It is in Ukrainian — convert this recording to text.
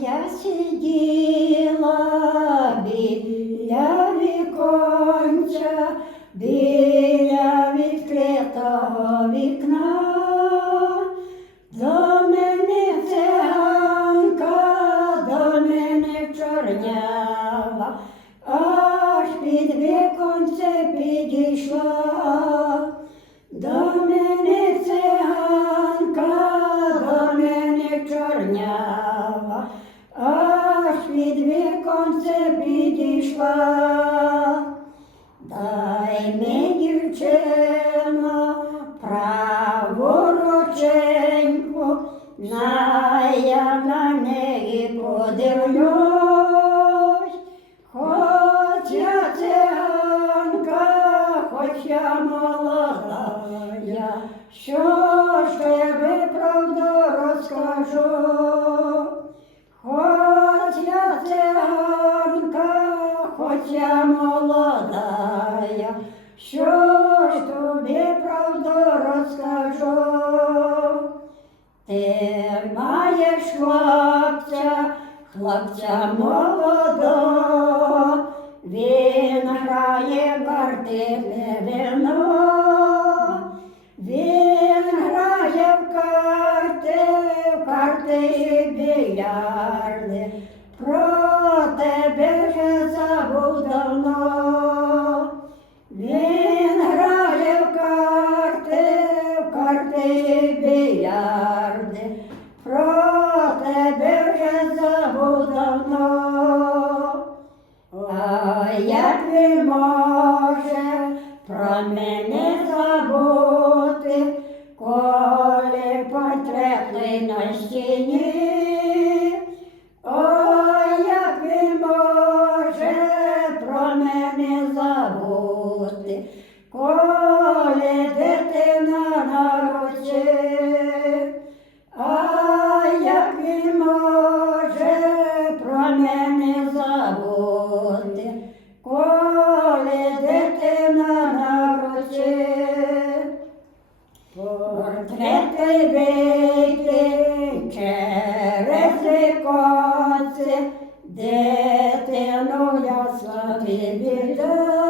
я сиділа біля віконця, біля відкритого вікна. До мене циганка, до мене чорнява, аж під віконце підійшла. До мене циганка, до мене чорнява, під віконце підійшла. Дай мені, дівчино, праву рученьку, на я на неї подивлюсь, хоч я циганка, хоч я молода, я, що ж тебе правду розкажу. Я молода, що ж тобі правду розкажу. Ти маєш хлопця, хлопця молодого, він грає в картини вино. Він грає в карти, в карти і більярди, про тебе вже забув давно. А як він може про мене забути, коли портрети на стіні? Ой, як він може про мене забути, коли дитина через віконце, дитину я слави віддай,